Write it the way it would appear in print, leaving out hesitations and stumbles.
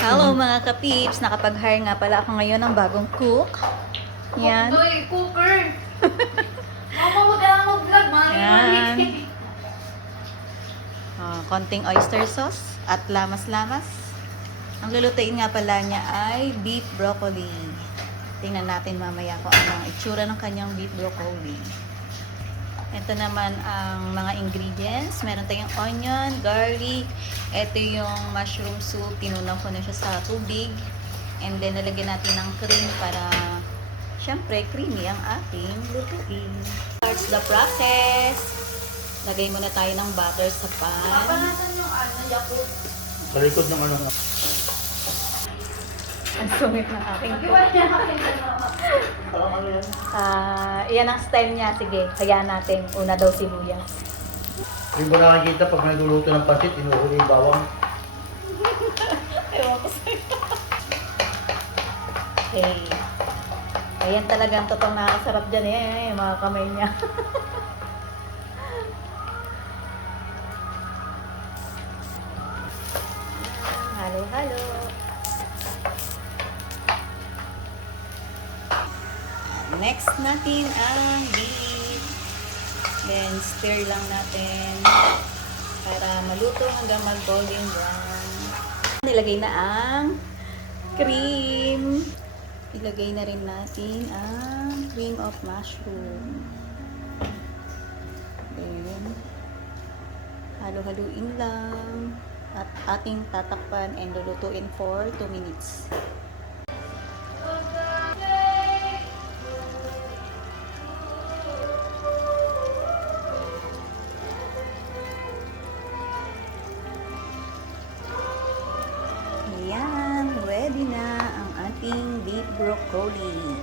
Hello mga ka-peeps! Nakapag-hire nga pala ako ngayon ng bagong cook. Yan. Doy, cooker! Mama, huwag ka lang mag-vlog, Yan. Konting oyster sauce at lamas-lamas. Ang lulutuin nga pala niya ay beef broccoli. Tingnan natin mamaya kung ano ang itsura ng kanyang beef broccoli. Ito naman ang mga ingredients. Meron tayong onion, garlic. Ito yung mushroom soup. Tinunaw ko na siya sa tubig. And then, nalagyan natin ng cream para, syempre, creamy ang ating lutuin. Starts the process. Lagay muna tayo ng butter sa pan. Papanasan yung Yakult. Sa likod ng ano. Ang sungit ng aking cook. Mag-iwan niya akin Parang ano yan? Iyan ang style niya. Sige, hayaan natin. Una daw sibuyas. Hindi mo nakikita pag nagluluto ng pancit, inuhuli yung bawang. Ewan ko sa'yo. Okay. Ayan talagang totoong nakakasarap dyan yung mga kamay niya. Halo-halo. Next natin ang beef. Then stir lang natin para maluto hanggang mag-golden brown. Nilagay na ang cream. Ilagay na rin natin ang cream of mushroom. Then, halo-haluin lang. At ating tatakpan and lulutuin for 2 minutes. Ayan, ready na ang ating beef broccoli.